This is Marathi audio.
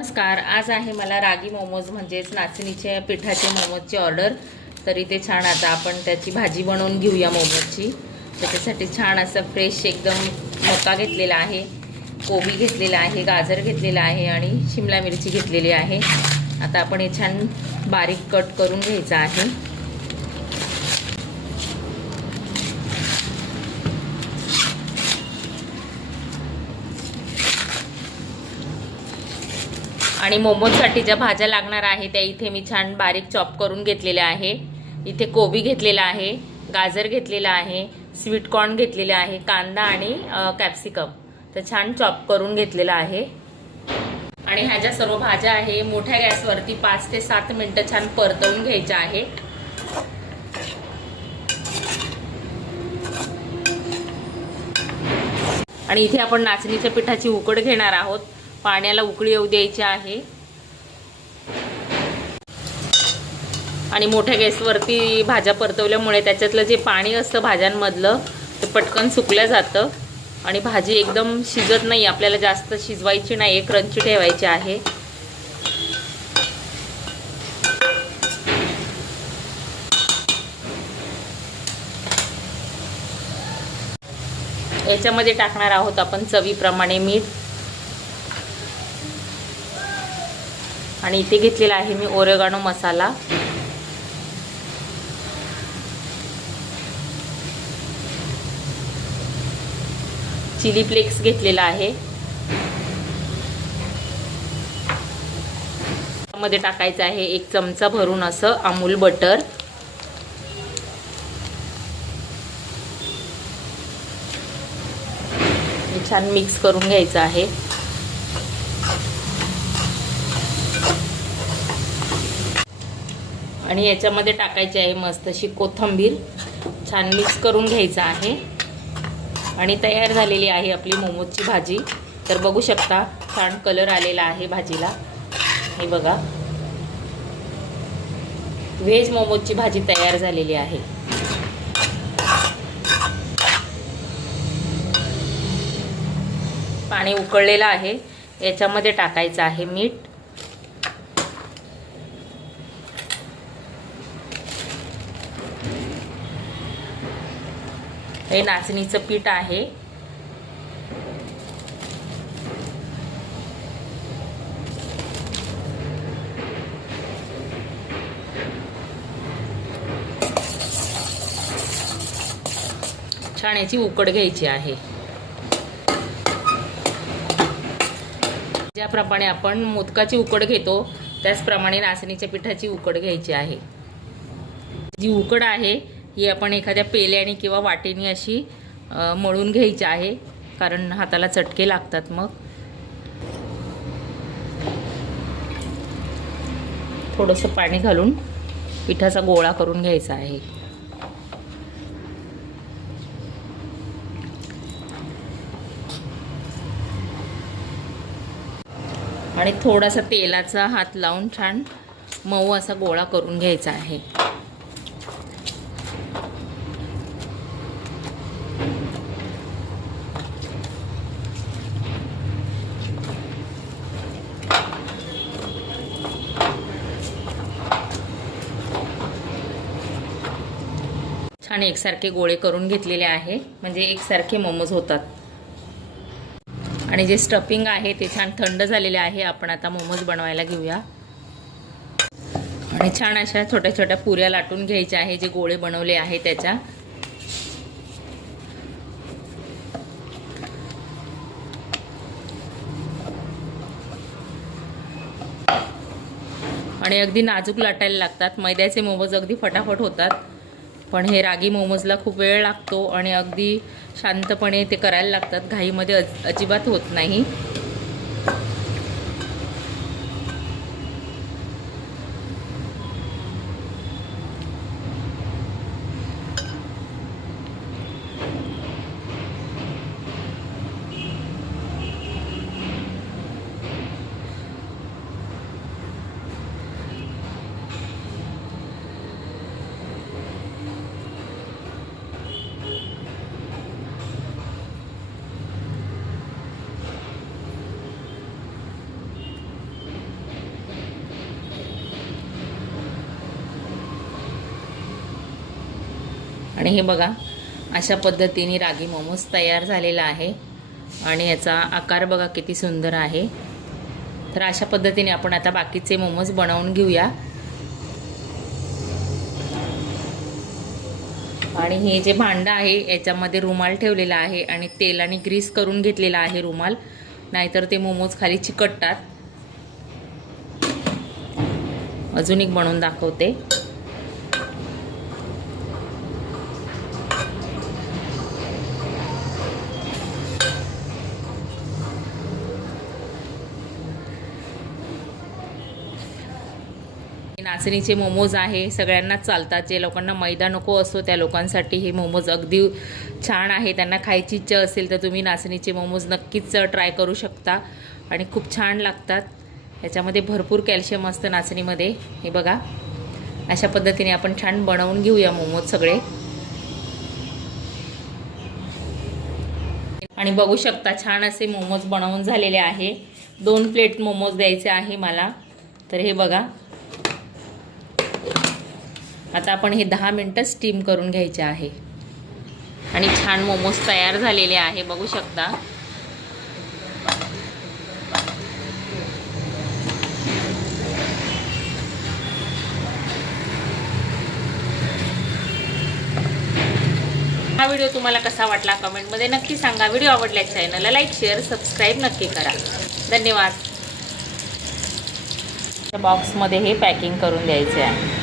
नमस्कार आज आहे मला रागी मोमोज म्हणजेच नाचणीच्या पिठाचे मोमोजची ऑर्डर. तर इथे छान आता आपण त्याची भाजी बनवून घेऊया मोमोजची. त्याच्यासाठी छान असं फ्रेश एकदम मका घेतलेला आहे कोबी घेतलेला आहे गाजर घेतलेला आहे आणि शिमला मिरची घेतलेली आहे. आता आपण हे छान बारीक कट करून घ्यायचं आहे. आणि मोमोजसाठी ज्या भाज्या लागणार आहे त्या इथे मी छान बारीक चॉप करून घेतलेल्या आहे. इथे कोबी घेतलेला आहे गाजर घेतलेला आहे स्वीट कॉर्न घेतलेले आहे कांदा आणि कॅप्सिकम तर छान चॉप करून घेतलेला आहे. आणि ह्या ज्या सर्व भाज्या आहे मोठ्या गॅसवरती पाच ते सात मिनटं छान परतवून घ्यायच्या आहे आणि इथे आपण नाचणीच्या पिठाची उकड घेणार आहोत. पाण्याला उकळी येऊ द्यायची आहे. आणि मोठ्या गॅसवरती भाज्या परतवल्यामुळे त्याच्यातलं जे पाणी असतं भाज्यांमधलं ते पटकन सुकलं जातं. आणि भाजी एकदम शिजत नाही आपल्याला जास्त शिजवायची नाही क्रंची ठेवायची आहे. याच्यामध्ये टाकणार आहोत आपण चवीप्रमाणे मीठ. आणि इथे घेतलेला आहे मी ओरेगानो मसाला. चिली फ्लेक्स घेतलेला आहे. मध्ये टाकायचं आहे एक चमचा भरून असं अमूल बटर. छान मिक्स करून घ्यायचं आहे. आणि याच्यामध्ये टाकायची आहे मस्त अशी कोथंबीर. छान मिक्स करून घ्यायचं आहे. आणि तयार झालेली आहे आपली मोमोजची भाजी. तर बघू शकता छान कलर आलेला आहे भाजीला. हे बघा. व्हेज मोमोजची भाजी तयार झालेली आहे. पाणी उकळलेलं आहे. याच्यामध्ये टाकायचं आहे मीठ. हे नाचणीचं पीठ आहे. छान याची उकड घ्यायची आहे. ज्याप्रमाणे आपण मोदकाची उकड घेतो त्याचप्रमाणे नाचणीच्या पिठाची उकड घ्यायची आहे. जी उकड आहे ही आपण एखाद्या पेल्याने किंवा वाटेने अशी मळून घ्यायची आहे कारण हाताला चटके लागतात मग. थोडंसं पाणी घालून पिठाचा गोळा करून घ्यायचा आहे. आणि थोडासा तेलाचा हात लावून छान मऊ असा गोळा करून घ्यायचा आहे. छान एकसारखे गोळे करून घेतलेले आहे. म्हणजे एकसारखे मोमोज होतात. आणि जे स्टफिंग आहे ते छान थंड झालेले आहे. आपण आता मोमोज बनवायला घेऊया. आणि छान अशा छोट्या छोट्या पुऱ्या लाटून घ्यायच्या आहे जे गोळे बनवले आहे त्याच्या. आणि अगदी नाजूक लाटायला लागतात. मैद्याचे मोमोज अगदी फटाफट होतात. पण हे रागी मोमोजला खूप वेळ लागतो आणि अगदी शांतपणे ते करायला लागतात. घाईमध्ये अज अजिबात होत नाही. आणि हे बघा अशा पद्धतीने रागी मोमोज तयार झालेला आहे. आणि याचा आकार बघा किती सुंदर आहे. तर अशा पद्धतीने आपण आता बाकीचे मोमोज बनवून घेऊया. आणि हे जे भांडं आहे याच्यामध्ये रुमाल ठेवलेला आहे आणि तेल आणि ग्रीस करून घेतलेला आहे रुमाल. नाहीतर ते मोमोज खाली चिकटतात. अजून एक बनवून दाखवते. नाचणीचे मोमोज आहे सगळ्यांना चालतात जे लोकांना मैदा नको असतो त्या लोकांसाठी हे मोमोज अगदी छान आहे. त्यांना खायची इच्छा असेल तर तुम्ही नाचणीचे मोमोज नक्कीच ट्राय करू शकता. आणि खूप छान लागतात. याच्यामध्ये भरपूर कॅल्शियम असतं नाचणीमध्ये. हे बघा. अशा पद्धतीने आपण छान बनवून घेऊया मोमोज सगळे. आणि बघू शकता छान असे मोमोज बनवून झालेले आहे. दोन प्लेट मोमोज द्यायचे आहे मला. तर हे बघा. आता आपण हे दहा मिनटं स्टीम करून घ्यायचे आहे. आणि छान मोमोज तयार झालेले आहे बघू शकता. हा व्हिडिओ तुम्हाला कसा वाटला कमेंटमध्ये नक्की सांगा. व्हिडिओ आवडल्या चॅनलला लाईक शेअर सबस्क्राईब नक्की करा. धन्यवाद. बॉक्समध्ये हे पॅकिंग करून द्यायचे आहे.